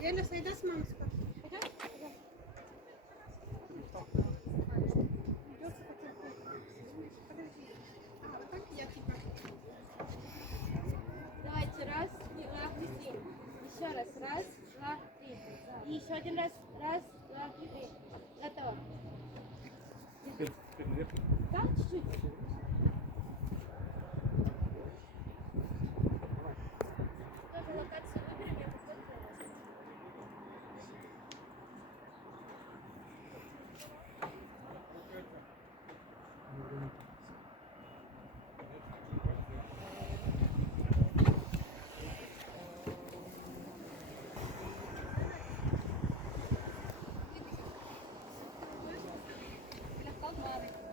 يلا سيدة اسمع مسكر. Давайте, раз, два, три. Еще раз, раз, два, три. И еще один раз, раз, два, три. Готово. Да, чуть-чуть. Тоже локацию выберем, я потом принесу. Для колбаны.